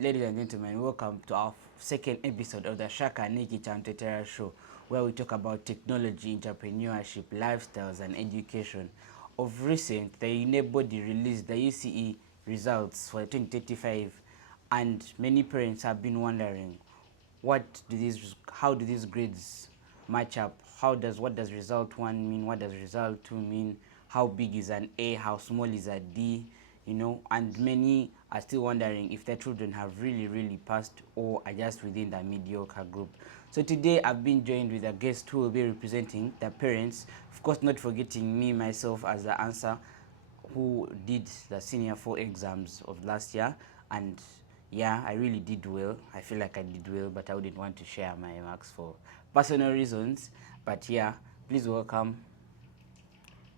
Ladies and gentlemen, welcome to our second episode of the Shaka Niki Chantetera Show, where we talk about technology, entrepreneurship, lifestyles, and education. Of recent, the UNEBody released the UCE results for 2035, and many parents have been wondering, how do these grades match up? What does result one mean? What does result two mean? How big is an A? How small is a D? And many are still wondering if their children have really passed or are just within the mediocre group. So today I've been joined with a guest who will be representing the parents, of course not forgetting me myself as the answer, who did the senior 4 exams of last year. And yeah, I really did well. I feel like I did well, but I wouldn't want to share my marks for personal reasons. But yeah, please welcome.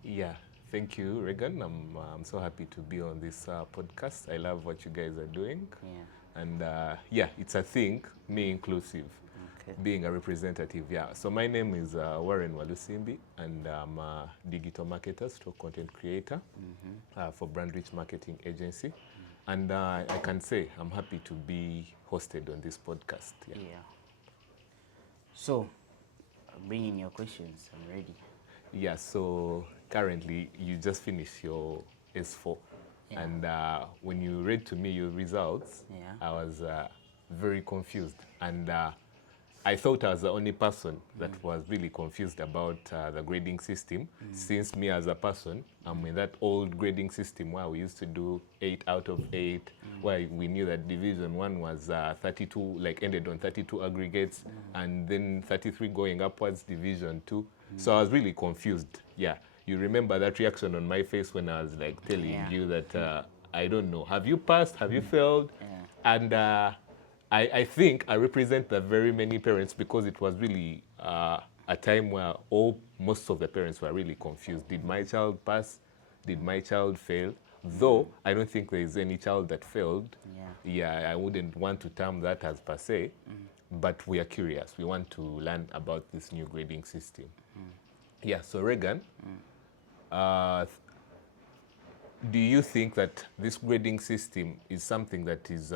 Yeah, thank you, Regan. I'm so happy to be on this podcast. I love what you guys are doing. Yeah. And it's a thing, me inclusive, Okay. being a representative. Yeah, so my name is Warren Walusimbi, and I'm a digital marketer, stroke content creator for Brandrich Marketing Agency. And I can say I'm happy to be hosted on this podcast. Yeah. So, bring in your questions. I'm ready. Yeah, so currently you just finished your S4. Yeah. And when you read to me your results, Yeah. I was very confused. And I thought I was the only person that was really confused about the grading system, since me as a person, I'm in that old grading system where we used to do 8 out of 8, where we knew that Division 1 was 32, like ended on 32 aggregates, and then 33 going upwards, Division 2. So I was really confused. Yeah, you remember that reaction on my face when I was like telling you that I don't know, have you passed, have you failed? And I think I represent the very many parents, because it was really a time where most of the parents were really confused. Did my child pass? Did my child fail? Though I don't think there is any child that failed. Yeah, I wouldn't want to term that as per se, but we are curious. We want to learn about this new grading system. Yeah, so Regan, uh, do you think that this grading system is something that is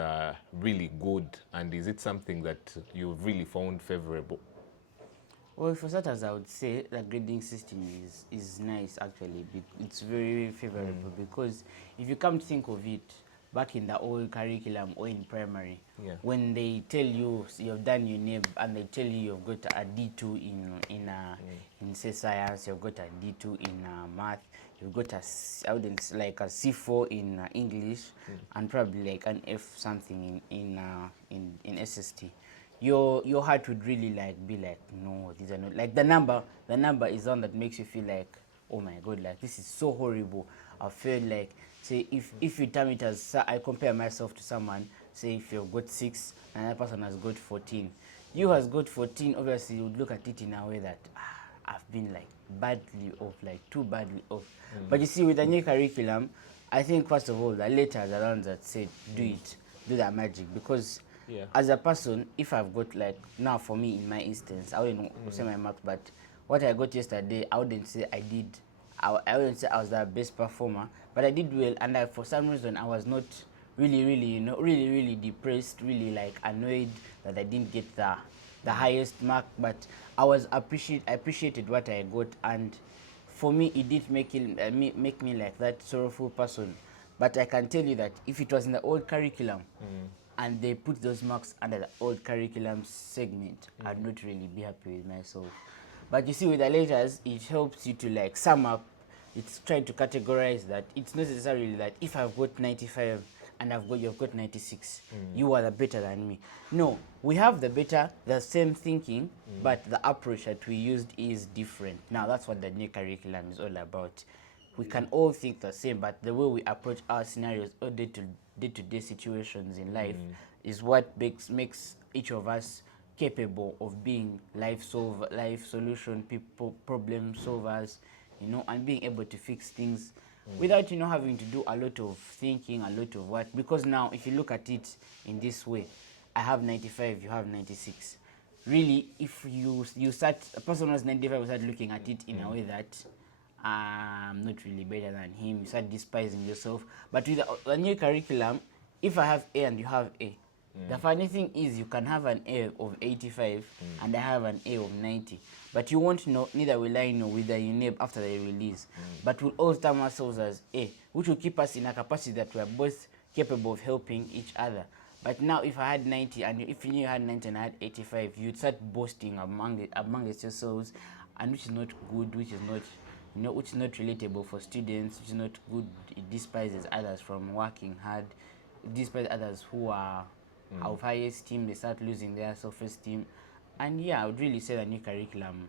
really good, and is it something that you've really found favorable? Well, for starters, I would say the grading system is nice actually. It's very favorable because if you come to think of it, back in the old curriculum or in primary, when they tell you you've done your name and they tell you you've got a D2 in say science, you've got a D2 in math, you've got like a C4 in English, and probably like an F something in SST. Your heart would really be like, no, these are not like the number is one that makes you feel like, oh my god, like this is so horrible. I feel like, say, if you tell me it as, I compare myself to someone, say if you've got 6 and another person has got 14, you has got 14, obviously you would look at it in a way that I've been like badly off, like too badly off. But you see, with the new curriculum, I think first of all the letters are the ones that said do that magic, because as a person, if I've got, like, now for me in my instance, I wouldn't say my marks, but what I got yesterday, I wouldn't say I wouldn't say I was the best performer, but I did well, and for some reason I was not really depressed, really like annoyed that I didn't get the highest mark, but I appreciated what I got, and for me it did make me like that sorrowful person. But I can tell you that if it was in the old curriculum and they put those marks under the old curriculum segment, I'd not really be happy with myself. But you see, with the letters, it helps you to like sum up. It's trying to categorize that. It's not necessarily that if I've got 95 and you've got 96, you are the better than me. No, we have the same thinking, but the approach that we used is different. Now that's what the new curriculum is all about. We can all think the same, but the way we approach our scenarios or day-to-day situations in life is what makes each of us capable of being life solution people, problem solvers, and being able to fix things without having to do a lot of thinking, a lot of work. Because now, if you look at it in this way, I have 95, you have 96. Really, if you start, a person who has 95 will start looking at it in a way that I'm not really better than him. You start despising yourself. But with the new curriculum, if I have A and you have A, the funny thing is you can have an A of 85 and I have an A of 90. But you won't know, neither will I know with the UNEB after the release. But we'll all term ourselves as A, which will keep us in a capacity that we are both capable of helping each other. But now if I had 90 and if you had 90 and I had 85, you'd start boasting amongst yourselves, and which is not good, which is not, which is not relatable for students, which is not good. It despises others from working hard, it despises others who are of high esteem. They start losing their self-esteem. And yeah, I would really say the new curriculum,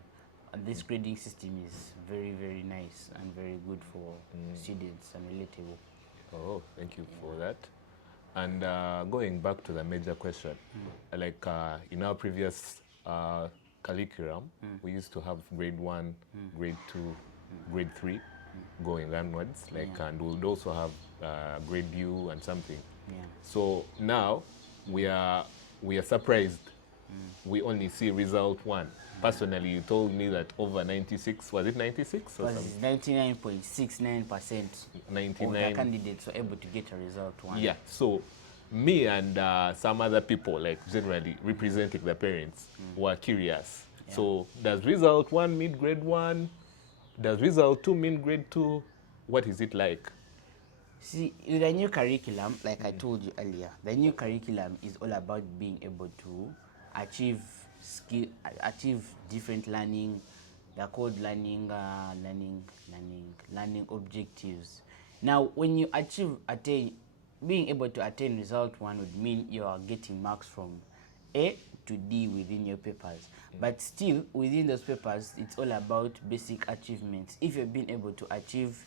this grading system is very, very nice and very good for students and relatable. Oh, thank you for that. And going back to the major question, like in our previous curriculum, we used to have grade 1, grade 2, grade 3 going onwards, like, and we would also have grade U and something. Yeah. So now we are surprised. We only see result 1. Personally, you told me that over 96, was it 96 or something? 99.69% of 99. the candidates were able to get a result 1. Yeah, so me and some other people, like generally representing the parents, were curious. Yeah. So does result 1 mean grade 1? Does result 2 mean grade 2? What is it like? See, with the new curriculum, like I told you earlier, the new curriculum is all about being able to achieve different learning. They're called learning objectives. Now, when you being able to attain result 1 would mean you are getting marks from A to D within your papers. But still, within those papers, it's all about basic achievements. If you've been able to achieve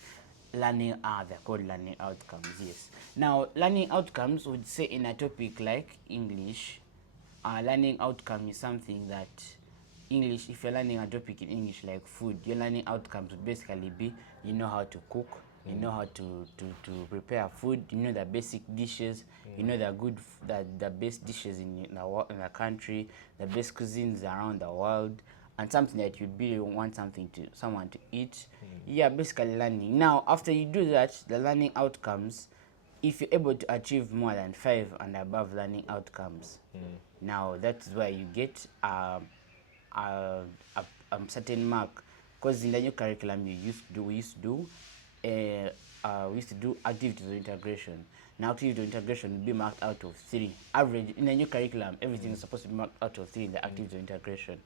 learning, they're called learning outcomes, yes. Now, learning outcomes would say in a topic like English, learning outcome is something that English, if you're learning a topic in English like food, your learning outcomes would basically be, you know how to cook, you know how to prepare food, you know the basic dishes, you know the best dishes in the country, the best cuisines around the world, and something that you'd really want someone to eat. Yeah, basically learning. Now, after you do that, the learning outcomes, if you're able to achieve more than 5 and above learning outcomes, now that's where you get a certain mark. Because in the new curriculum we used to do activities of integration. Now activities of integration will be marked out of 3. Average in the new curriculum, everything is supposed to be marked out of 3 in the activities of integration.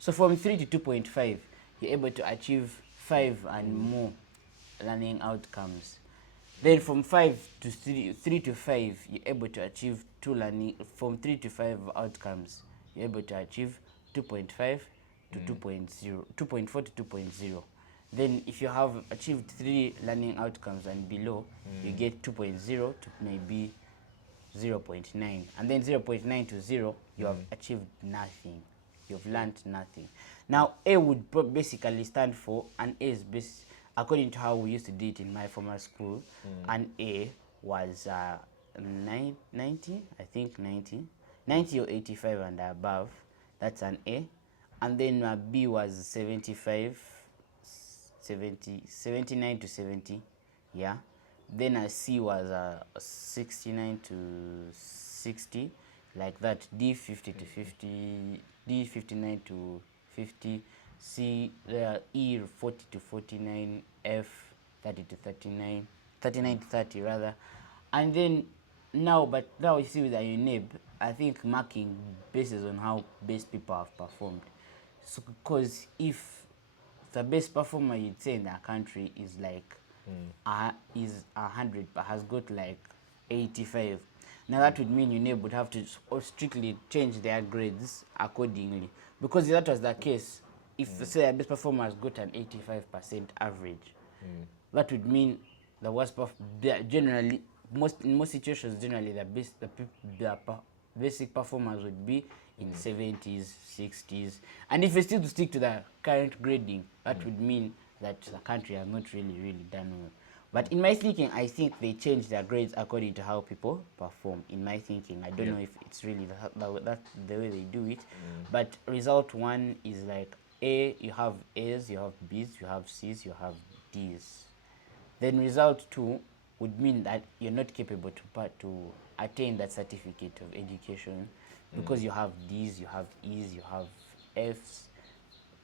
So from 3 to 2.5, you're able to achieve 5 and more learning outcomes. Then from 3 to 5, you're able to achieve 2 learning. From 3 to 5 outcomes, you're able to achieve 2.5 to 2.0, 2.4 to 2.0. Then if you have achieved 3 learning outcomes and below, you get 2.0 to maybe 0.9. And then 0.9 to 0, you have achieved nothing. You've learned nothing. Now, A would basically stand for, and A is according to how we used to do it in my former school, and A was 90, I think 90 or 85 and above. That's an A. And then B was 79 to 70, yeah. Then a C was 69 to 60, like that. D 50 to 50, D 59 to 50, C E 40 to 49, F 30 to 39, 39 to 30 rather. And then now you see with the UNEB, I think marking bases on how best people have performed. So because if the best performer you'd say in our country is like is 100 but has got like 85, now that would mean UNEB would have to strictly change their grades accordingly. Because if that was the case, if say the best performer has got an 85% average, that would mean the worst generally in most situations generally the basic performers would be in 70s, 60s. And if you still stick to the current grading, that would mean that the country has not really done well. But in my thinking, I think they change their grades according to how people perform. In my thinking, I don't know if it's really the way they do it. But result 1 is like A, you have A's, you have B's, you have C's, you have D's. Then result 2 would mean that you're not capable to attain that certificate of education because you have D's, you have E's, you have F's.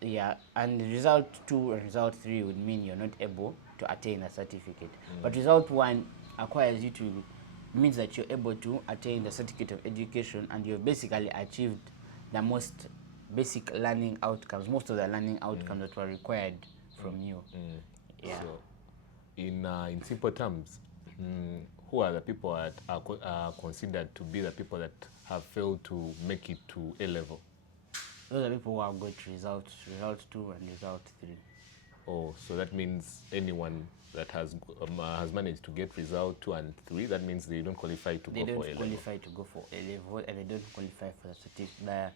Yeah, and result 2 and result 3 would mean you're not able to attain a certificate. But result 1 acquires you to means that you're able to attain the certificate of education and you've basically achieved the most basic learning outcomes, most of the learning outcomes that were required from you. Yeah. So, in simple terms, who are the people that are considered to be the people that have failed to make it to A level? Those are people who have got result 2 and result 3. Oh, so that means anyone that has managed to get result 2 and 3, that means they don't qualify to They go don't for A level. qualify to go for A level, and they don't qualify for the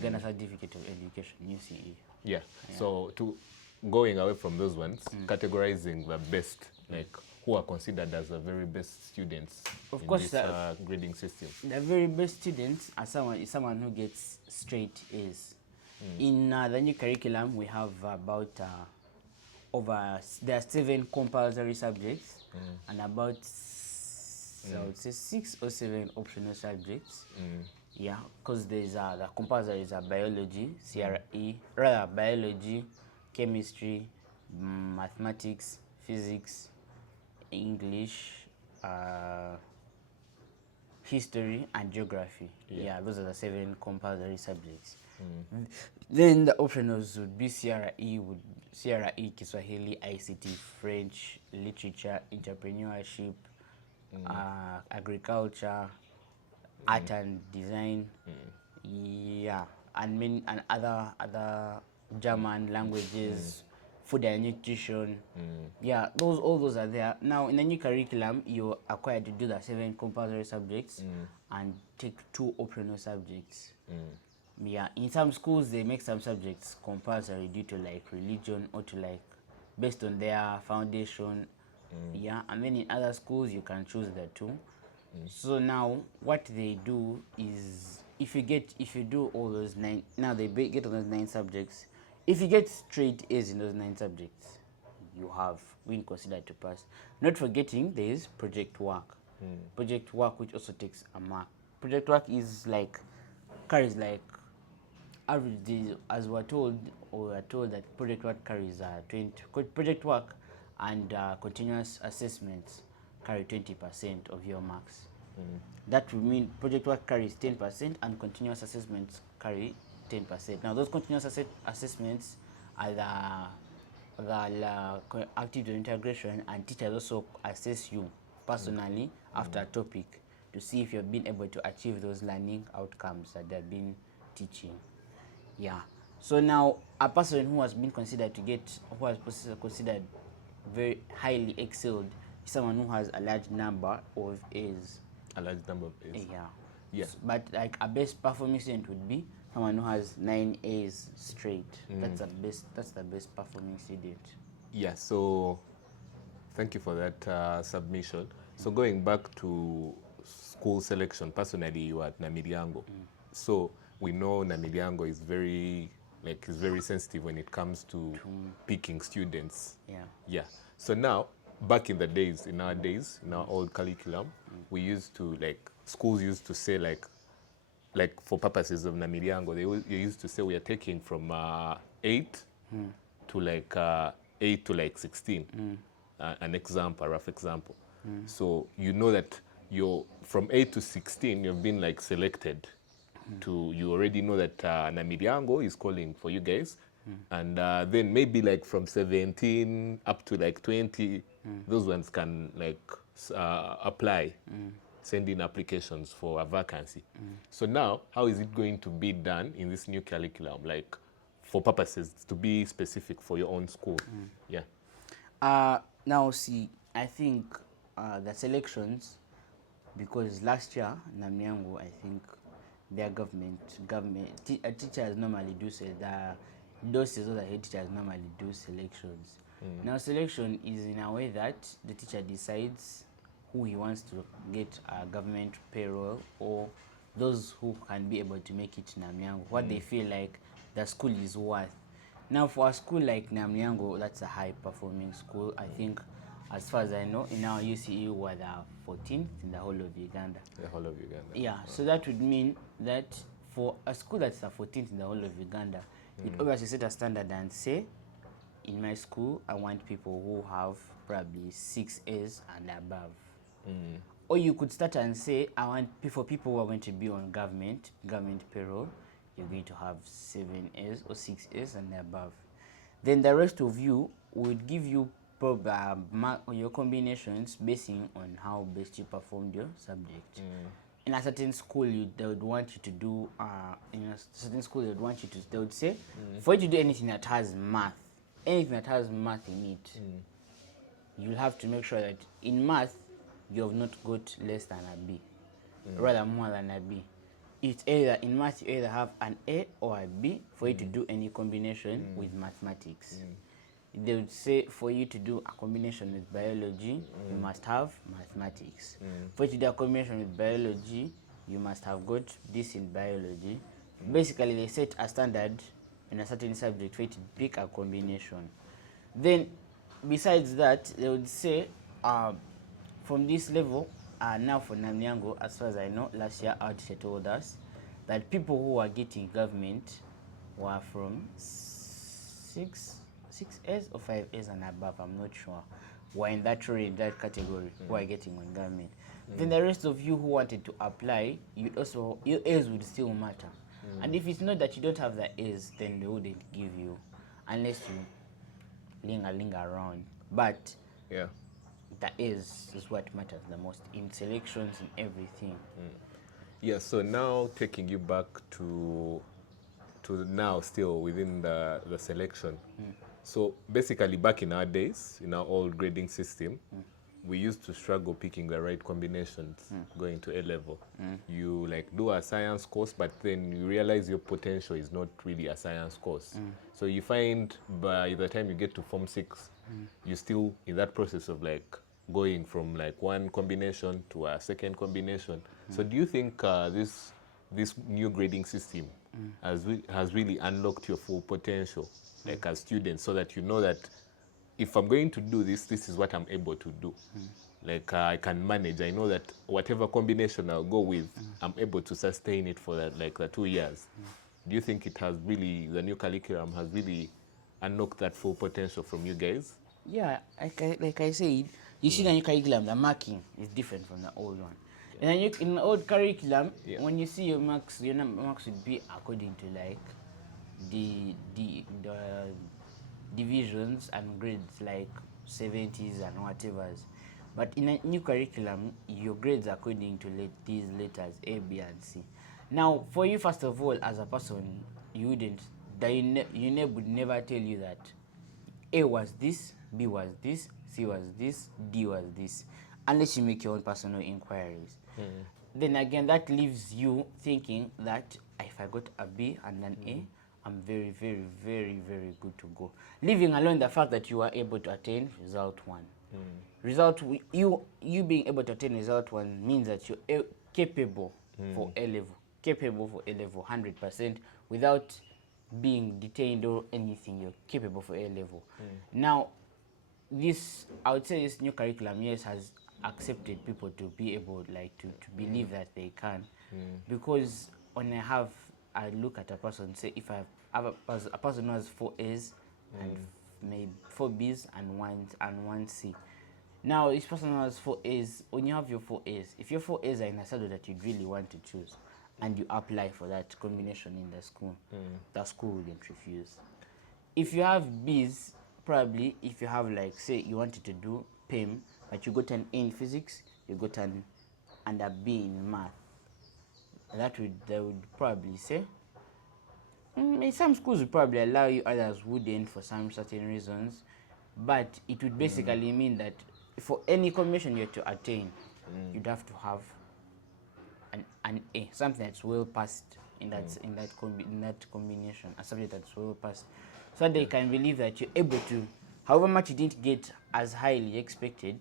Ghana Certificate of Education, UCE. Yeah. So going away from those ones, categorizing the best, like who are considered as the very best students Of in course, this grading system. The very best students are someone who gets straight A's. In the new curriculum, we have about there are 7 compulsory subjects and about I would say 6 or 7 optional subjects. Yeah, because there's the compulsories are biology, biology, chemistry, mathematics, physics, English, history, and geography. Yeah, those are the 7 compulsory subjects. Then the optionals would be CRE, Kiswahili, ICT, French, literature, entrepreneurship, agriculture, art and design, yeah, and other German languages, food and nutrition. Yeah, all those are there. Now in the new curriculum, you're required to do the 7 compulsory subjects and take 2 optional subjects. Yeah, in some schools they make some subjects compulsory due to like religion or to like based on their foundation. Yeah, and then in other schools you can choose the 2. So now what they do is if you do all those 9, now they get all those 9 subjects. If you get straight A's in those 9 subjects, you have been considered to pass. Not forgetting there is project work. Project work which also takes a mark. Project work is like carries like average, as we are told that project work carries 20. Project work and continuous assessments carry 20% of your marks. That will mean project work carries 10% and continuous assessments carry 10%. Now those continuous assessments are the active integration, and teachers also assess you personally after a topic to see if you've been able to achieve those learning outcomes that they've been teaching. Yeah. So now a person who has been considered considered very highly excelled is someone who has a large number of A's. A large number of A's. Yeah. Yeah. But like a best performing student would be someone who has 9 A's straight. That's the best performing student. Yeah. So thank you for that submission. So going back to school selection, personally, you are at Namilyango. So we know Namilyango is very sensitive when it comes to picking students. Yeah. Yeah. So now, back in our old curriculum, we used to schools used to say like for purposes of Namilyango, they used to say we are taking from 8 to 8 to 16. An example, a rough example. So you know that you're from 8 to 16, you've been selected. You already know that Namilyango is calling for you guys, and then maybe from 17 up to 20, those ones can apply, send in applications for a vacancy. So now, how is it going to be done in this new curriculum, for purposes to be specific for your own school? Yeah. Now see, I think the selections, because last year Namilyango, I think their teachers normally do those other head teachers normally do selections. Now selection is in a way that the teacher decides who he wants to get a government payroll, or those who can be able to make it to Namilyango, what they feel like the school is worth. Now for a school like Namilyango, that's a high performing school. I think as far as I know, in our UCE, we're the 14th in the whole of Uganda. The whole of Uganda. Yeah, so that would mean that for a school that's the 14th in the whole of Uganda, you'd obviously set a standard and say, in my school, I want people who have probably 6 A's and above. Or you could start and say, I want for people who are going to be on government payroll, you're going to have 7 A's or 6 A's and above. Then the rest of you would give you your combinations basing on how best you performed your subject. In a certain school, they would want you to do, in a certain school, they would say, for you to do anything that has math, in it, you'll have to make sure that in math, you have not got less than a B, rather more than a B. It's either, in math, you either have an A or a B for you to do any combination with mathematics. They would say for you to do a combination with biology, you must have mathematics. For you to do a combination with biology, you must have got this in biology. Basically, they set a standard in a certain subject for you to pick a combination. Then, besides that, they would say, from this level, now for Namnyango, as far as I know, last year our teacher told us that people who are getting government were from 6 A's or 5 A's and above, I'm not sure, were in that category who are getting on government. Then the rest of you who wanted to apply, your A's would still matter. And if it's not that you don't have the A's, then they wouldn't give you, unless you linger around. But Yeah. the A's is what matters the most in selections and everything. Yeah, so now taking you back to now still within the selection. So basically back in our days, in our old grading system, we used to struggle picking the right combinations going to A level. You like do a science course, but then you realize your potential is not really a science course. So you find by the time you get to Form 6, you're still in that process of like going from like one combination to a second combination. So do you think this new grading system has really unlocked your full potential, like as students, so that you know that if I'm going to do this, this is what I'm able to do. Like I can manage. I know that whatever combination I'll go with, I'm able to sustain it for the 2 years. Do you think the new curriculum has really unlocked that full potential from you guys? Yeah, like I said, you see the new curriculum, the marking is different from the old one. And in the old curriculum, when you see your marks would be according to like the divisions and grades, like 70s and whatever's. But in a new curriculum, your grades are according to these letters A, B, and C. Now, for you, first of all, as a person, your neighbor would never tell you that A was this, B was this, C was this, D was this, unless you make your own personal inquiries. Then again, that leaves you thinking that if I got a B and an A, I'm very, very, very, very good to go. Leaving alone the fact that you are able to attain result 1. You being able to attain result 1 means that you're capable for A level, 100%, without being detained or anything. You're capable for A level. Now, I would say this new curriculum, yes, has accepted people to be able to believe that they can, because when I look at a person, say if I have a person who has 4 A's and maybe 4 B's and 1 C. Now, this person who has 4 A's, when you have your 4 A's, if your 4 A's are in a subject that you really want to choose, and you apply for that combination in the school wouldn't refuse. If you have B's, probably if you have say you wanted to do PEM, but you got an A in physics, you got and a B in math, they would probably say, some schools would probably allow you, others wouldn't for some certain reasons, but it would basically mean that for any combination you have to attain, you'd have to have an A, something that's well passed in that combination, a subject that's well passed, so that they can believe that you're able to, however much you didn't get as highly expected,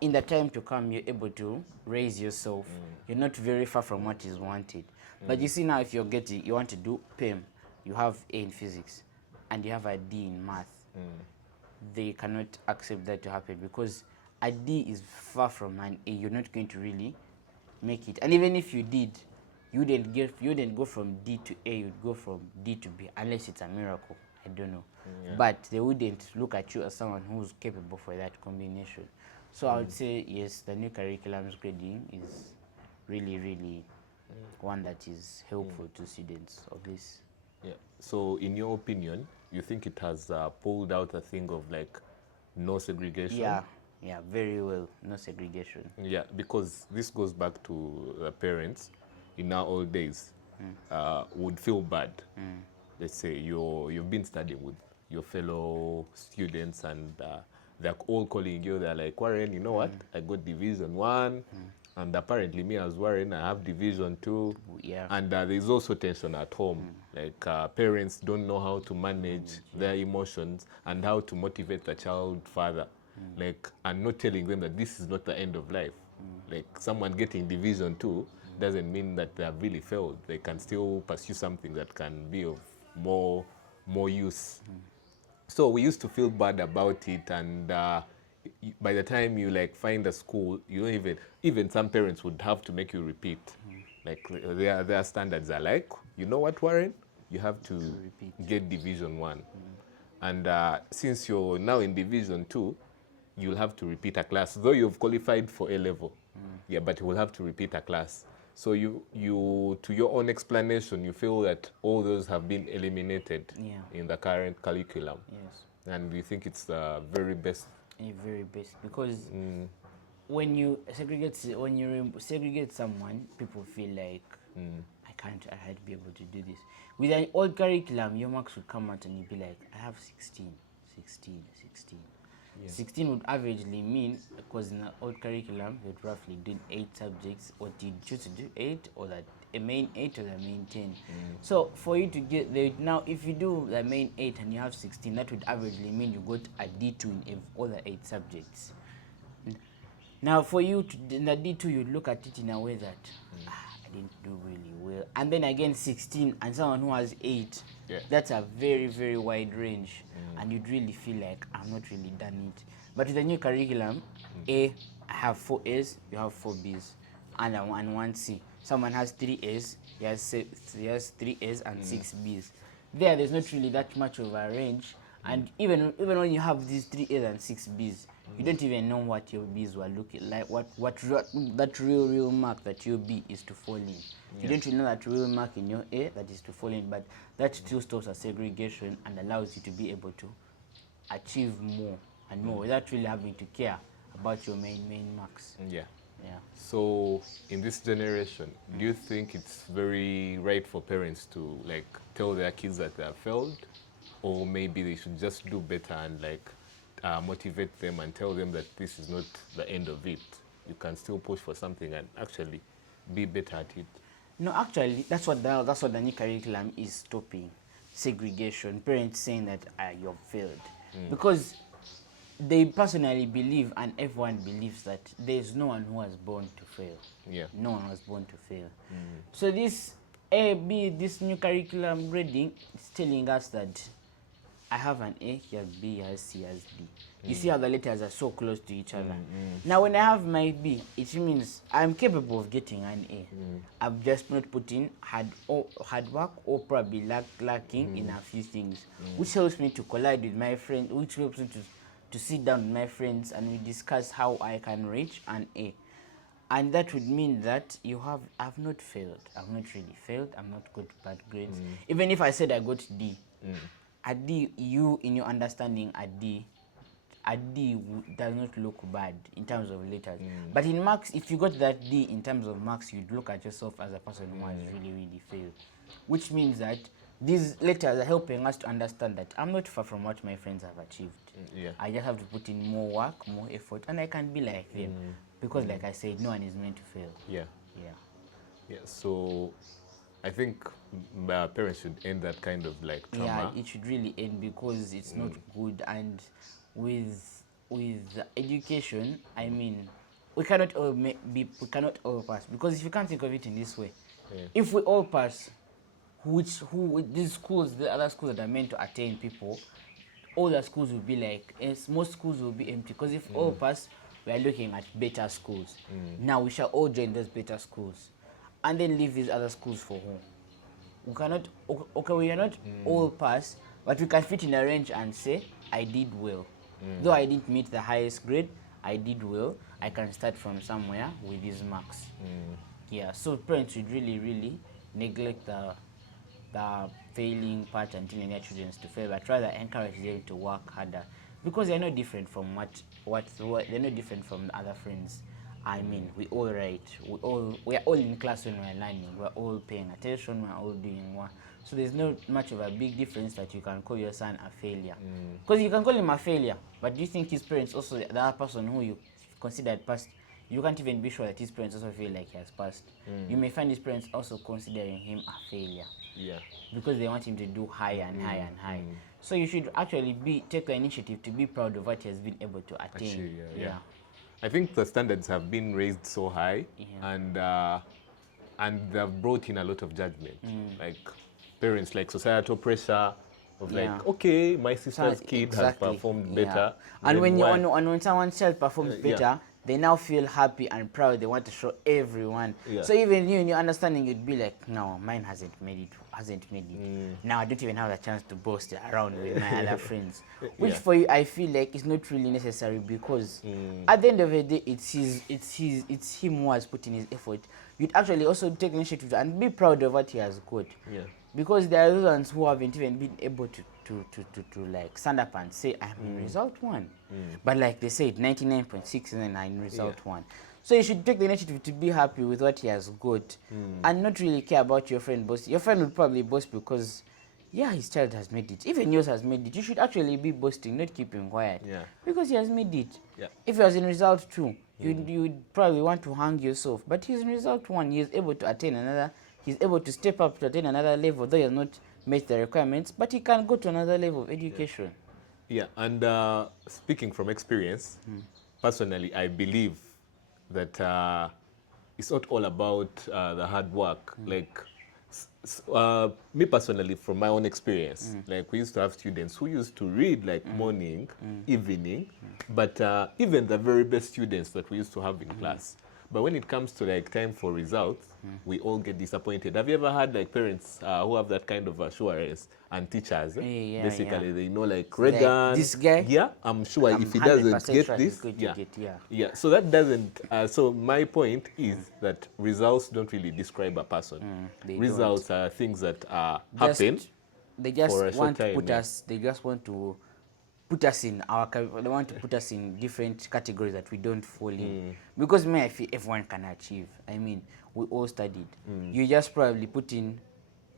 in the time to come you're able to raise yourself. You're not very far from what is wanted. But you see now, if you want to do PEM, you have A in physics and you have a D in math, they cannot accept that to happen, because a D is far from an A. You're not going to really make it. And even if you did, you wouldn't go from D to A. You'd go from D to B, unless it's a miracle. I don't know. But they wouldn't look at you as someone who's capable for that combination. So I would say yes, the new curriculum's grading is really, really one that is helpful to students of this. Yeah. So, in your opinion, you think it has pulled out a thing of like no segregation? Yeah, very well. No segregation. Yeah, because this goes back to the parents in our old days would feel bad. Let's say you've been studying with your fellow students and they're all calling you. They're like, Warren, you know what? I got Division 1 and apparently me as Warren, I have Division 2. Yeah. And there's also tension at home. Like parents don't know how to manage their emotions and how to motivate the child further. Like, and not telling them that this is not the end of life. Like someone getting Division 2 doesn't mean that they have really failed. They can still pursue something that can be of more use. So we used to feel bad about it, and by the time you like find a school, you don't even some parents would have to make you repeat. Like their standards are like, you know what, Warren, you have to get Division 1. And since you're now in Division 2, you'll have to repeat a class, though you've qualified for A level. Yeah, but you will have to repeat a class. So you to your own explanation, you feel that all those have been eliminated in the current curriculum. Yes. And you think it's the very best. Very best, because when you segregate someone, people feel like I can't be able to do this. With an old curriculum, your marks would come out and you'd be like, I have 16. 16 would averagely mean, because in the old curriculum, you'd roughly do 8 subjects, or did you choose to do 8, or that a main 8 or the main 10. So for you to get there, now if you do the main 8 and you have 16, that would averagely mean you got a D2 in all the 8 subjects. Now for you to, in the D2, you look at it in a way that I didn't do really well. And then again 16 and someone who has 8, that's a very, very wide range. And you'd really feel like I'm not really done it. But with the new curriculum, I have 4 A's, you have 4 B's, and 1 C. Someone has 3 A's, he has 3 A's and 6 B's. There's not really that much of a range. And even when you have these 3 A's and 6 B's, you don't even know what your B's were looking like, what that real mark that your B is to fall in. You don't really know that real mark in your A that is to fall in, but that still stops a segregation and allows you to be able to achieve more and more without really having to care about your main marks. Yeah. Yeah. So in this generation, do you think it's very right for parents to like tell their kids that they have failed, or maybe they should just do better and like motivate them and tell them that this is not the end of it? You can still push for something and actually be better at it. No, actually, that's what the new curriculum is stopping. Segregation. Parents saying that you've failed, because they personally believe, and everyone believes, that there's no one who was born to fail. Yeah. No one was born to fail. So this this new curriculum grading is telling us that I have an A, he has B, he has C, he has D. You see how the letters are so close to each other. Now when I have my B, it means I'm capable of getting an A. I've just not put in hard work, or probably lacking in a few things, which helps me to collide with my friends, which helps me to sit down with my friends and we discuss how I can reach an A. And that would mean that I've not failed. I've not really failed. I'm not got bad grades. Even if I said I got D, a D, you in your understanding, a D does not look bad in terms of letters. But in marks, if you got that D in terms of marks, you'd look at yourself as a person who has really failed. Which means that these letters are helping us to understand that I'm not far from what my friends have achieved. I just have to put in more work, more effort, and I can be like them. Because like I said, no one is meant to fail. Yeah. So I think parents should end that kind of like trauma. Yeah, it should really end, because it's not good. And with education, I mean, we cannot all pass, because if you can't think of it in this way, if we all pass, these schools, the other schools that are meant to attain people, all the schools will be like, most schools will be empty, because if all pass, we are looking at better schools. Now we shall all join those better schools and then leave these other schools for home. We cannot, okay, we are not all pass, but we can fit in a range and say, I did well. Though I didn't meet the highest grade, I did well. I can start from somewhere with these marks. Yeah, so parents should really, really neglect the failing part and telling their children to fail, but rather encourage them to work harder, because they're no different from what they're no different from the other friends. I mean, we all write, we are all in class when we're learning, we're all paying attention, we're all doing work. So there's not much of a big difference that you can call your son a failure. Because you can call him a failure, but do you think his parents also, the other person who you considered passed, you can't even be sure that his parents also feel like he has passed. You may find his parents also considering him a failure. Yeah. Because they want him to do higher and higher and higher. So you should actually take the initiative to be proud of what he has been able to attain. Actually, yeah. I think the standards have been raised so high, and they've brought in a lot of judgment. Like parents, like societal pressure of like, okay, my sister's kid has performed better. And when someone's child performs better, they now feel happy and proud. They want to show everyone. So even you, in your understanding, you'd be like, no, mine hasn't made it. Now I don't even have a chance to boast around with my other friends. Which for you, I feel like is not really necessary, because at the end of the day, it's him who has put in his effort. You'd actually also take initiative and be proud of what he has got. Because there are those ones who haven't even been able to like stand up and say, I'm in result 1. But like they said, 99.6 and I'm in result 1. So you should take the initiative to be happy with what he has got and not really care about your friend boast. Your friend will probably boast because, his child has made it. Even yours has made it. You should actually be boasting, not keeping quiet. Because he has made it. If he was in result 2, you'd probably want to hang yourself. But he's in result 1. He is able to attain another. He's able to step up to attain another level, though he has not met the requirements, but he can go to another level of education. Yeah, and speaking from experience, personally, I believe that it's not all about the hard work. Like, me personally, from my own experience, like we used to have students who used to read like morning, evening, but even the very best students that we used to have in class. But when it comes to like time for results, we all get disappointed. Have you ever had like parents who have that kind of assurance, and teachers? Basically, they know like Regan, like, this guy. Yeah, I'm sure if he doesn't get this, So that doesn't. So my point is that results don't really describe a person. Results are things that happen. They just for a want short to put time, us. They just want to put us in they want to put us in different categories that we don't fall in. Because I feel everyone can achieve. I mean, we all studied. You just probably put in,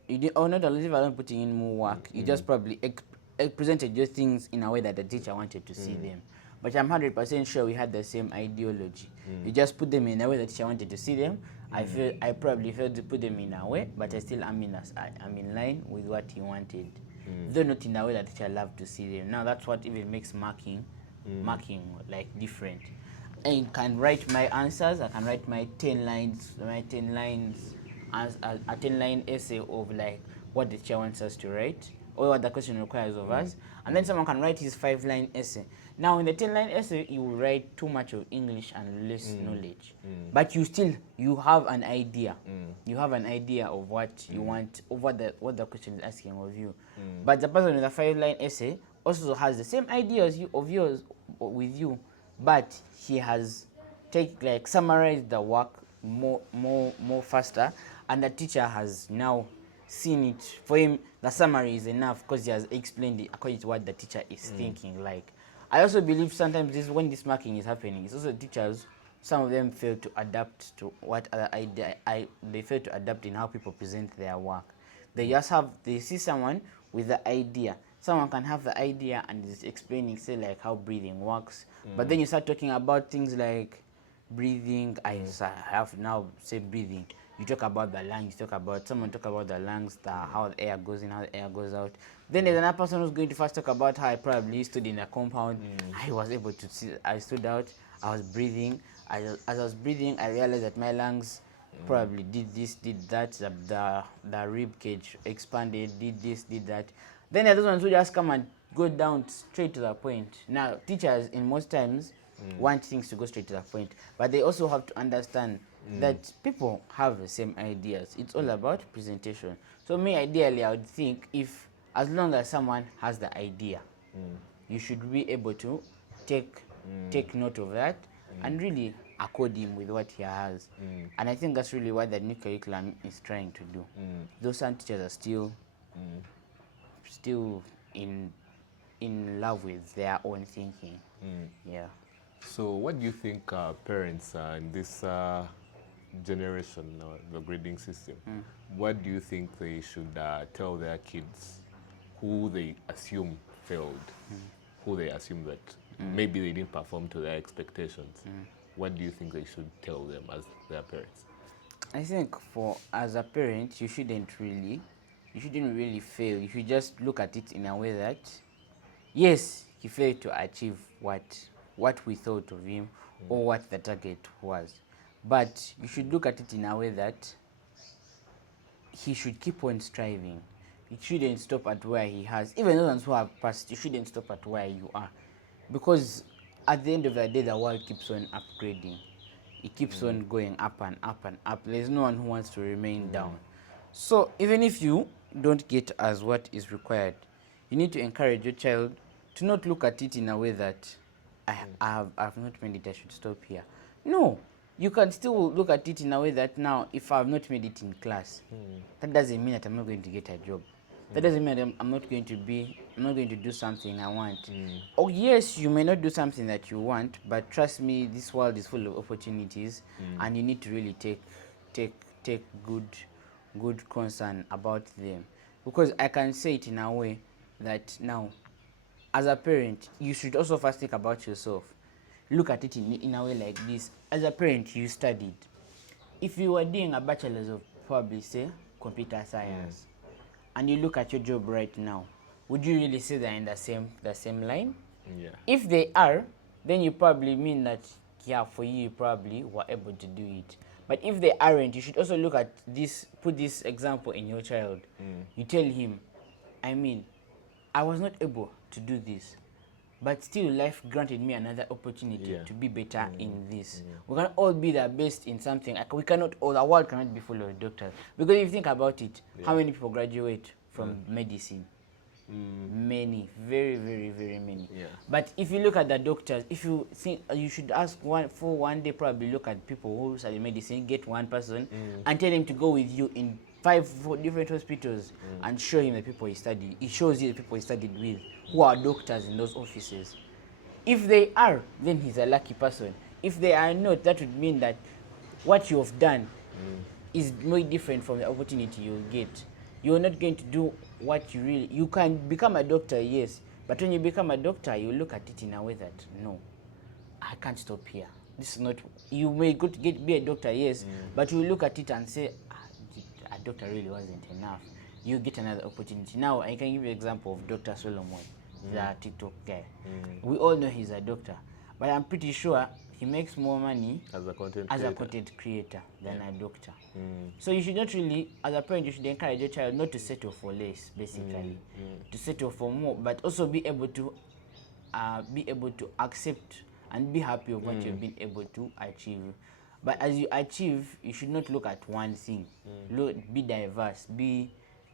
not alone putting in more work. You just probably presented your things in a way that the teacher wanted to see them. But I'm 100% sure we had the same ideology. You just put them in a way the teacher wanted to see them. I probably failed to put them in a way, but I still am in line with what he wanted. Though not in a way that teacher loved to see them. Now that's what even makes marking like different. I can write my answers. I can write my 10 lines, as a 10-line essay of like what the teacher wants us to write or what the question requires of us. And then someone can write his 5-line essay. Now in the 10-line essay, you will write too much of English and less knowledge. But you have an idea. You have an idea of what you want, of what the question is asking of you. But the person with the 5-line essay also has the same ideas of yours with you, but he has summarized the work more faster, and the teacher has now seen it. For him, the summary is enough because he has explained it according to what the teacher is thinking. Like, I also believe sometimes when this marking is happening, it's also teachers. Some of them fail to adapt to what other idea. They fail to adapt in how people present their work. They see someone with the idea. Someone can have the idea and is explaining, say, like how breathing works. But then you start talking about things like breathing. I have now said breathing. You talk about the lungs. Someone talk about the lungs, how the air goes in, how the air goes out. Then there's another person who's going to first talk about how I probably stood in a compound. I was able to see. I stood out. I was breathing. As I was breathing, I realized that my lungs probably did this, did that. The rib cage expanded, did this, did that. Then there's those ones who just come and go down straight to the point. Now, teachers, in most times, want things to go straight to the point. But they also have to understand that people have the same ideas. It's all about presentation. So me, ideally, I would think if, as long as someone has the idea, you should be able to take note of that and really accord him with what he has. And I think that's really what the new curriculum is trying to do. Those some teachers are still in love with their own thinking. Yeah. So what do you think parents in this generation, the grading system, what do you think they should tell their kids who they assume failed, who they assume that maybe they didn't perform to their expectations? What do you think they should tell them as their parents? I think as a parent, you shouldn't really fail. You should just look at it in a way that, yes, he failed to achieve what we thought of him or what the target was. But you should look at it in a way that he should keep on striving. He shouldn't stop at where he has. Even those who have passed, you shouldn't stop at where you are. Because at the end of the day, the world keeps on upgrading. It keeps on going up and up and up. There's no one who wants to remain down. So even if you don't get as what is required, you need to encourage your child to not look at it in a way that I've not made it, I should stop here. No, you can still look at it in a way that now, if I've not made it in class, that doesn't mean that I'm not going to get a job. That doesn't mean that I'm not going to do something I want. Oh yes, you may not do something that you want, but trust me, this world is full of opportunities, and you need to really take good concern about them. Because I can say it in a way that now, as a parent, you should also first think about yourself. Look at it in a way like this. As a parent, you studied. If you were doing a bachelor's of probably, say, computer science, and you look at your job right now, would you really say they're in the same line? Yeah. If they are, then you probably mean that, yeah, for you probably were able to do it. But if they aren't, you should also look at this, put this example in your child. You tell him, I mean, I was not able to do this, but still life granted me another opportunity to be better in this. We can all be the best in something. We cannot, all the world cannot be full of doctors. Because if you think about it, how many people graduate from medicine? Many, very, very, very many. But if you look at the doctors, if you think, you should ask one day probably look at people who study medicine, get one person and tell him to go with you in 4 different hospitals and show him the people he studied. He shows you the people he studied with who are doctors in those offices. If they are, then he's a lucky person. If they are not, that would mean that what you have done is no different from the opportunity you'll get. You're not going to do what you can become a doctor, yes, but when you become a doctor, you look at it in a way that, no, I can't stop here. This is not, you may go to be a doctor, yes, but you look at it and say, a doctor really wasn't enough. You get another opportunity. Now, I can give you an example of Dr. Solomon, the TikTok guy. We all know he's a doctor, but I'm pretty sure he makes more money as a content creator than a doctor. So you should not really, as a parent, you should encourage your child not to settle for less, basically, to settle for more, but also be able to accept and be happy with what you've been able to achieve. But as you achieve, you should not look at one thing. Be diverse, be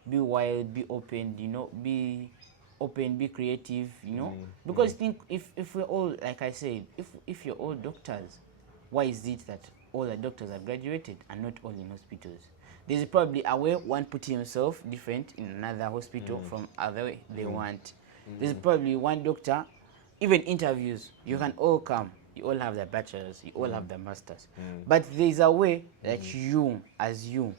wild, be open, be open, be creative, because think if we're all, like I said, if you're all doctors, why is it that all the doctors are graduated and not all in hospitals? There's probably a way one put himself different in another hospital from other way they want. There's probably one doctor, even interviews, you can all come, you all have the bachelors, you all have the masters, but there's a way that you, as you,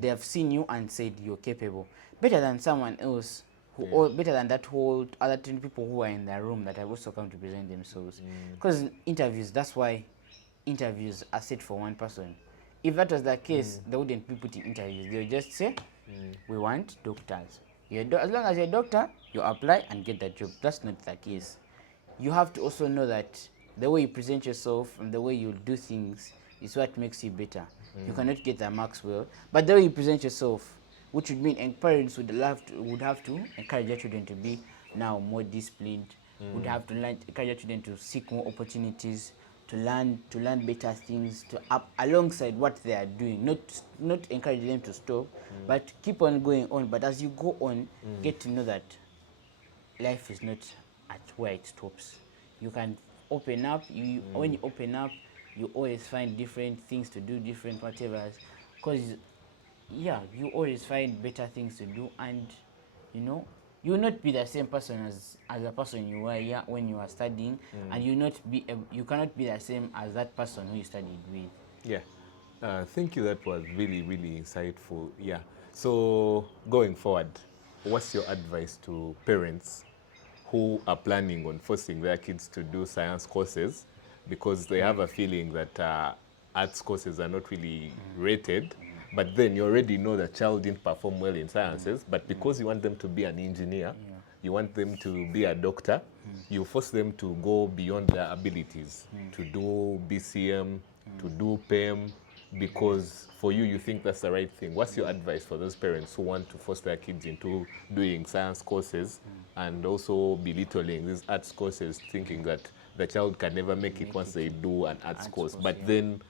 they have seen you and said you're capable, better than someone else better than that whole other 10 people who are in the room that have also come to present themselves. Because interviews, that's why interviews are set for one person. If that was the case, they wouldn't be putting interviews. They would just say, we want doctors. As long as you're a doctor, you apply and get that job. That's not the case. You have to also know that the way you present yourself and the way you do things is what makes you better. You cannot get the marks well, but the way you present yourself, which would mean parents would have to encourage their children to be now more disciplined, would have to learn, encourage your children to seek more opportunities, to learn better things, to up alongside what they are doing. Not encourage them to stop, but keep on going on. But as you go on, get to know that life is not at where it stops. You can open up. When you open up, you always find different things to do, different whatever. Because yeah, you always find better things to do, and you know you will not be the same person as a person you were when you were studying, and you cannot be the same as that person who you studied with. Yeah. Thank you. That was really, really insightful. Yeah. So going forward, what's your advice to parents who are planning on forcing their kids to do science courses because they have a feeling that arts courses are not really rated, but then you already know the child didn't perform well in sciences, but because you want them to be an engineer, you want them to be a doctor, you force them to go beyond their abilities, to do BCM, to do PEM, because for you, you think that's the right thing. What's your advice for those parents who want to force their kids into doing science courses and also belittling these arts courses, thinking that the child can never make it once they do an arts course, but then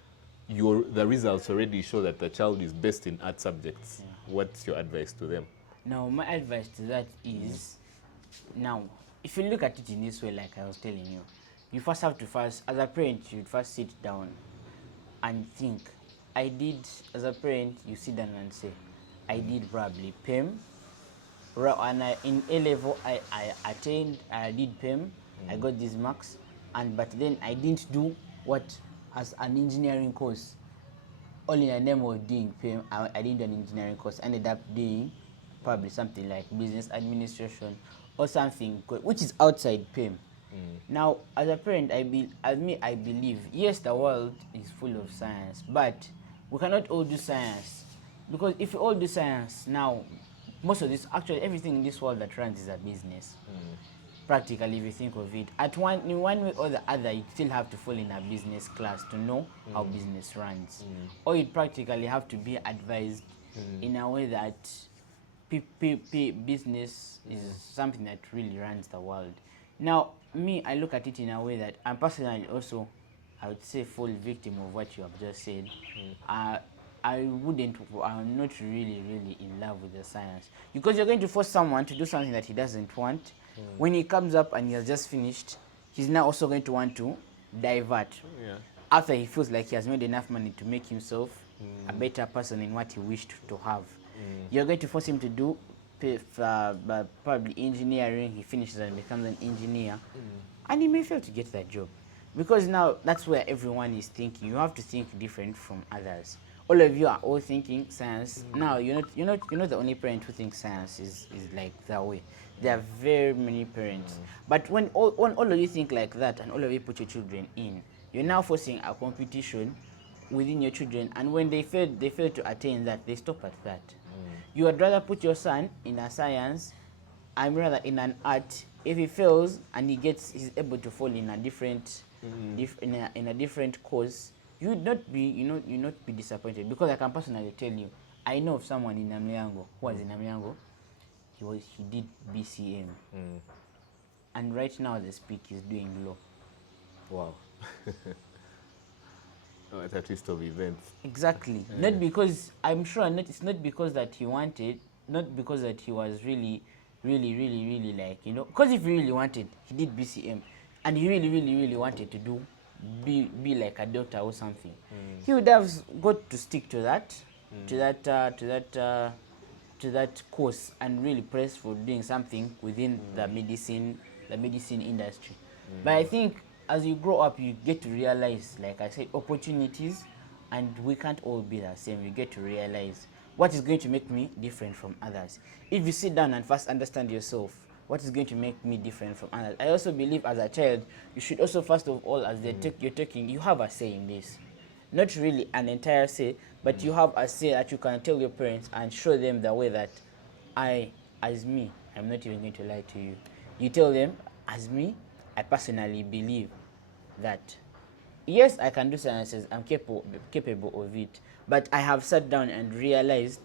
the results already show that the child is best in art subjects. What's your advice to them? Now, my advice to that is, now, if you look at it in this way, like I was telling you, you first have to as a parent, you first sit down and think. As a parent, you sit down and say, I did probably PEM, and in A level, I did PEM, I got these marks, but then I didn't do what as an engineering course. All in the name of doing PEM, I did an engineering course. I ended up doing probably something like business administration or something which is outside PEM. Now, as a parent, I believe, yes, the world is full of science, but we cannot all do science, because if we all do science now, most of this, actually everything in this world that runs is a business. Practically, if you think of it, in one way or the other, you still have to fall in a business class to know how business runs, or you practically have to be advised in a way that business is something that really runs the world. Now, me, I look at it in a way that I'm personally also, I would say, fall victim of what you have just said. I'm not really in love with the science, because you're going to force someone to do something that he doesn't want. When he comes up and he has just finished, he's now also going to want to divert. After he feels like he has made enough money to make himself a better person in what he wished to have. You're going to force him to do probably engineering. He finishes and becomes an engineer, and he may fail to get that job, because now that's where everyone is thinking. You have to think different from others. All of you are all thinking science. Now you're not the only parent who thinks science is like that way. There are very many parents, but when all of you think like that and all of you put your children in, you're now forcing a competition within your children, and when they fail to attain that, they stop at that. You would rather put your son in a science, I'm rather in an art. If he fails and he's able to fall in a different in a different course, you would not be disappointed, because I can personally tell you, I know of someone in Namliango who was in Namliango. He did BCM, and right now as I speak, he's doing law. Wow. At a twist of events. Exactly. Not because, I'm sure, it's not because that he wanted, not because that he was really like, because if he really wanted, he did BCM, and he really wanted to be like a doctor or something, he would have got to stick to that, to that course, and really press for doing something within the medicine industry. But I think as you grow up, you get to realize, like I said, opportunities, and we can't all be the same. You get to realize what is going to make me different from others. If you sit down and first understand yourself, what is going to make me different from others? I also believe as a child, you should also, first of all, as you're talking, you have a say in this. Not really an entire say, but you have a say that you can tell your parents and show them the way that I'm not even going to lie to you. You tell them, as me, I personally believe that, yes, I can do sciences, I'm capable of it, but I have sat down and realized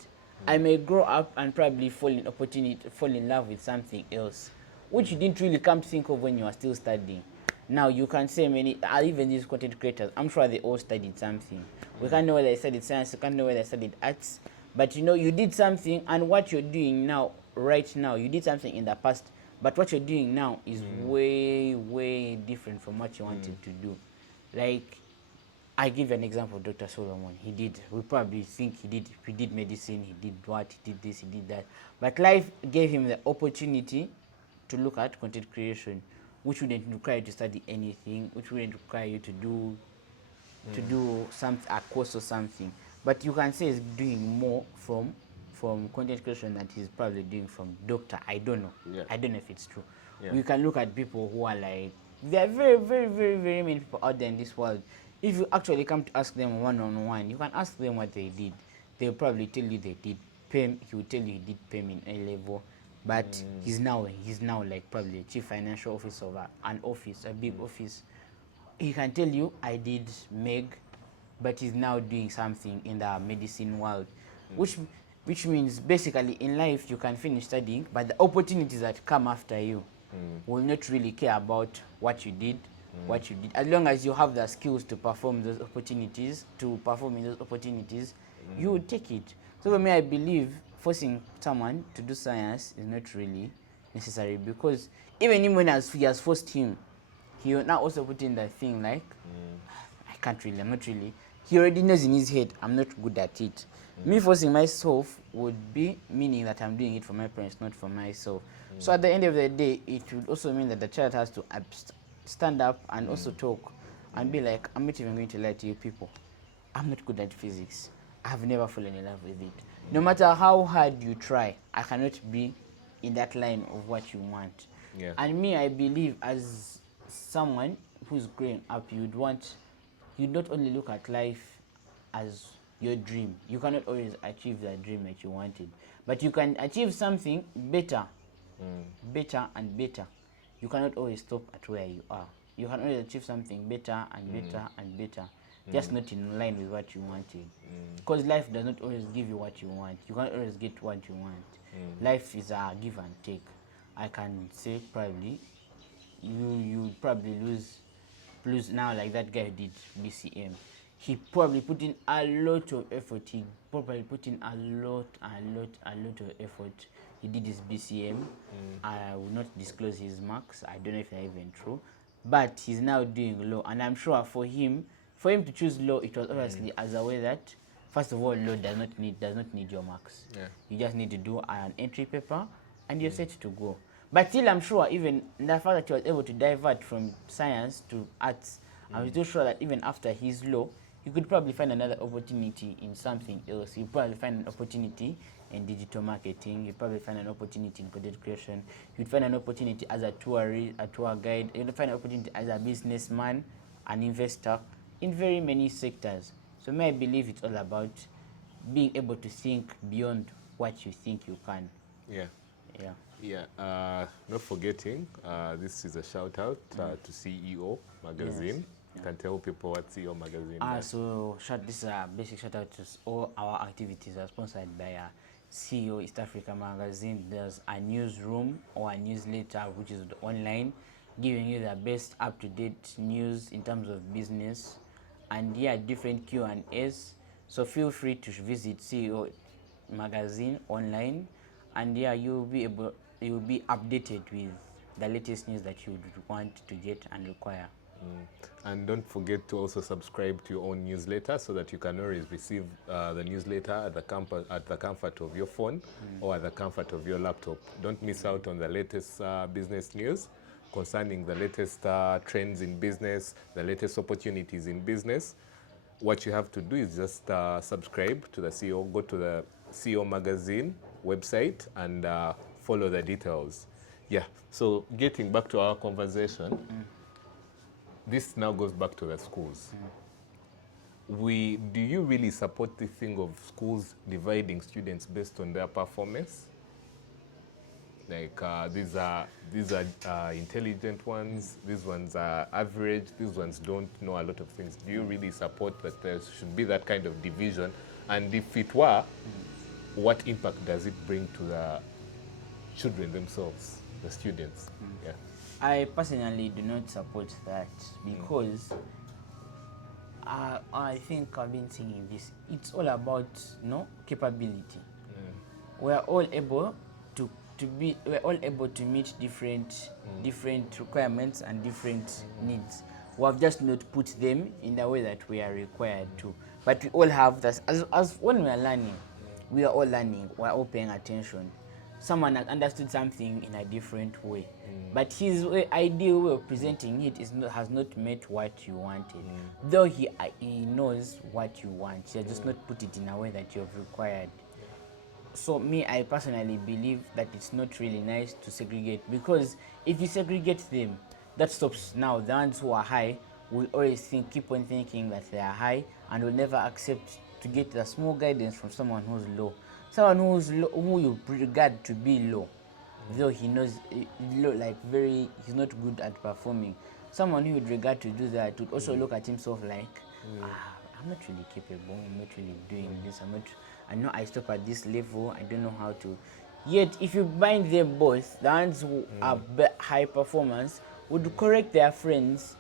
I may grow up and probably fall in love with something else, which you didn't really come to think of when you were still studying. Now you can say even these content creators, I'm sure they all studied something. We can't know whether they studied science, we can't know whether they studied arts, but you know, you did something, and what you're doing now, right now, you did something in the past, but what you're doing now is way, way different from what you wanted to do. Like, I give you an example of Dr. Solomon. We probably think he did medicine, he did what, he did this, he did that. But life gave him the opportunity to look at content creation, which wouldn't require you to study anything, which wouldn't require you to do a course or something. But you can say he's doing more from content creation than he's probably doing from doctor. I don't know. Yeah. I don't know if it's true. Yeah. You can look at people who are like, there are very, very, very, very many people out there in this world. If you actually come to ask them one-on-one, you can ask them what they did. They'll probably tell you they did PEM. He will tell you he did PEM in A level, but he's now like probably a chief financial officer of a big office. He can tell you I did MEG, but he's now doing something in the medicine world, which means basically in life you can finish studying, but the opportunities that come after you will not really care about what you did, as long as you have the skills to perform in those opportunities, you will take it. So for me, I believe forcing someone to do science is not really necessary, because even when he has forced him, he will now also put in that thing like, I'm not really. He already knows in his head, I'm not good at it. Me forcing myself would be meaning that I'm doing it for my parents, not for myself. So at the end of the day, it would also mean that the child has to stand up and also talk and be like, I'm not even going to lie to you people. I'm not good at physics. I've never fallen in love with it. No matter how hard you try, I cannot be in that line of what you want. Yeah. And me, I believe as someone who's growing up, you'd not only look at life as your dream. You cannot always achieve that dream that you wanted, but you can achieve something better, better and better. You cannot always stop at where you are. You can always achieve something better and better and better, just not in line with what you wanted. Because life does not always give you what you want. You can't always get what you want. Life is a give and take. I can say probably you probably lose now, like that guy who did BCM. He probably put in a lot of effort. He probably put in a lot of effort. He did his BCM. I will not disclose his marks. I don't know if they're even true. But he's now doing law, and I'm sure for him to choose law, it was obviously as a way that, first of all, law does not need your marks. Yeah. You just need to do an entry paper, and you're set to go. But still, I'm sure even the fact that he was able to divert from science to arts, I'm still sure that even after his law, he could probably find another opportunity in something else. He'd probably find an opportunity in digital marketing. He'd probably find an opportunity in content creation. He'd find an opportunity as a tour guide. He'd find an opportunity as a businessman, an investor, in very many sectors. So I believe it's all about being able to think beyond what you think you can. Yeah. Yeah. Yeah. Not forgetting, this is a shout out to CEO Magazine. Yes. You can tell people what CEO Magazine is. So this is a basic shout out to all our activities are sponsored by CEO East Africa Magazine. There's a newsroom or a newsletter which is online, giving you the best up-to-date news in terms of business, and different Q&As. So feel free to visit CEO Magazine online, and you'll be updated with the latest news that you would want to get and require. And don't forget to also subscribe to your own newsletter so that you can always receive the newsletter at the comfort of your phone or at the comfort of your laptop. Don't miss out on the latest business news concerning the latest trends in business, the latest opportunities in business. What you have to do is just subscribe to the CEO, go to the CEO Magazine website and follow the details. Yeah, so getting back to our conversation, this now goes back to the schools. Do you really support the thing of schools dividing students based on their performance? Like these are intelligent ones, these ones are average, these ones don't know a lot of things. Do you really support that there should be that kind of division? And if it were, what impact does it bring to the children themselves, the students. Yeah. I personally do not support that because I think I've been saying this. It's all about capability. We are all able we're all able to meet different requirements and different needs. We have just not put them in the way that we are required to. But we all have that. As when we are learning, we are all learning. We are all paying attention. Someone has understood something in a different way, but his ideal way of presenting it has not met what you wanted. Though he knows what you want, he has just not put it in a way that you have required. So me, I personally believe that it's not really nice to segregate, because if you segregate them, that stops. Now the ones who are high will always keep on thinking that they are high, and will never accept to get the small guidance from someone who's low. Someone who's low, who you regard to be low, though he knows he's not good at performing. Someone who would regard to do that would also look at himself like, I'm not really capable, I'm not really doing this, I know I stop at this level, I don't know how to. Yet if you bind them both, the ones who are high performance would correct their friends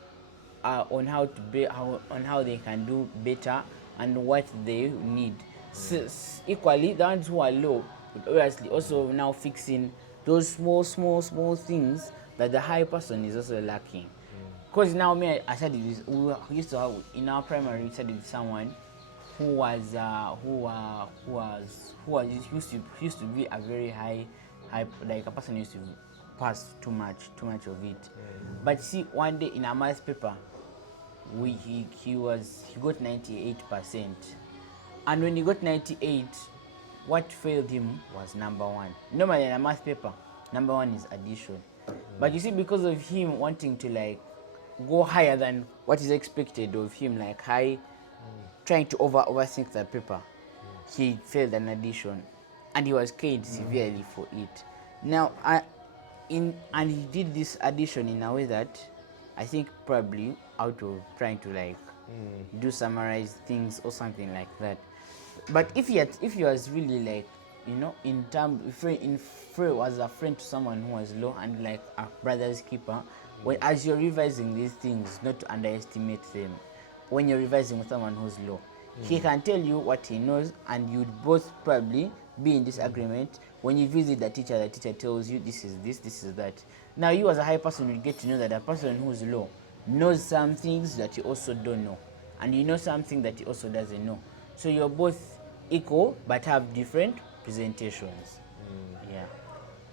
on how they can do better and what they need. Equally, the ones who are low would obviously also now fixing those small things that the high person is also lacking. Because now I studied with, we used to have in our primary, we studied with someone who used to be a very high, like a person who used to pass too much of it. But see, one day in a math paper, he got 98%, and when he got 98, what failed him was number 1. Normally in a math paper, number 1 is addition. But you see, because of him wanting to go higher than what is expected of him, trying to overthink the paper, he failed an addition, and he was caned severely for it. Now, and he did this addition in a way that I think probably out of trying to do summarize things or something like that. But if he was really was a friend to someone who was low, and like a brother's keeper, as you're revising these things, not to underestimate them. When you're revising with someone who's low, he can tell you what he knows, and you'd both probably be in disagreement. When you visit the teacher tells you this is that. Now you as a high person, you get to know that a person who's low knows some things that you also don't know, and you know something that he also doesn't know. So you're both equal but have different presentations.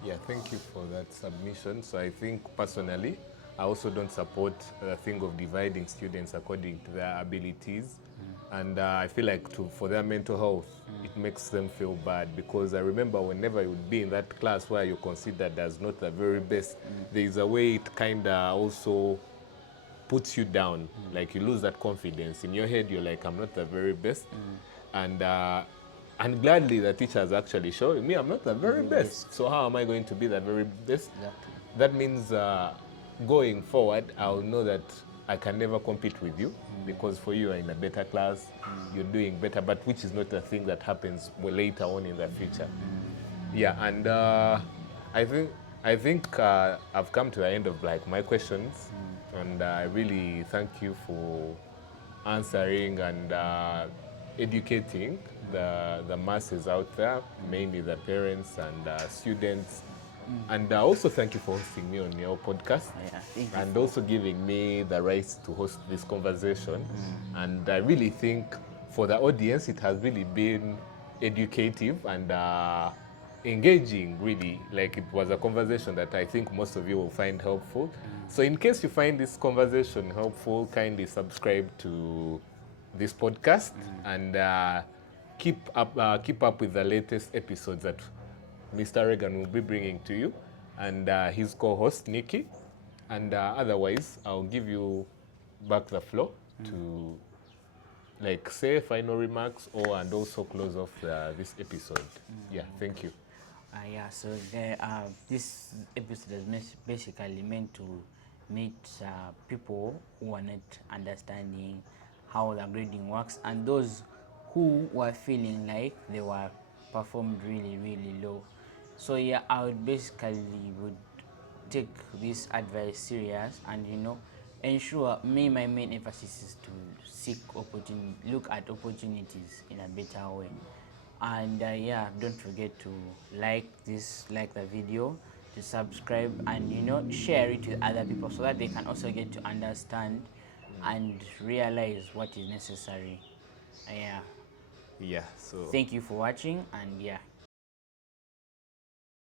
Yeah, thank you for that submission. So I think personally, I also don't support the thing of dividing students according to their abilities. And I feel like for their mental health, it makes them feel bad, because I remember whenever you would be in that class where you're considered as not the very best, there is a way it kind of also puts you down. Like you lose that confidence. In your head, you're like, I'm not the very best. And gladly the teachers actually showing me I'm not the very best. So how am I going to be the very best? Exactly. That means going forward, I'll know that I can never compete with you, because for you are in a better class, you're doing better, but which is not a thing that happens later on in the future. Yeah, and I think I've come to the end of my questions, and I really thank you for answering and educating the masses out there, mainly the parents and students. And also thank you for hosting me on your podcast, and also giving me the right to host this conversation. And I really think for the audience, it has really been educative and engaging, really. Like, it was a conversation that I think most of you will find helpful. So in case you find this conversation helpful, kindly subscribe to this podcast and keep up with the latest episodes that Mr. Regan will be bringing to you, and his co-host Nikki. And otherwise, I'll give you back the floor to say final remarks and also close off this episode. Yeah, thank you. So this episode is basically meant to meet people who are not understanding how the grading works, and those who were feeling like they were performed really, really low. So yeah, I would basically would take this advice serious, and ensure my main emphasis is to seek opportunity, look at opportunities in a better way. And yeah, don't forget to like the video, to subscribe, and share it with other people so that they can also get to understand and realize what is necessary. Yeah, Yeah, so thank you for watching, and yeah.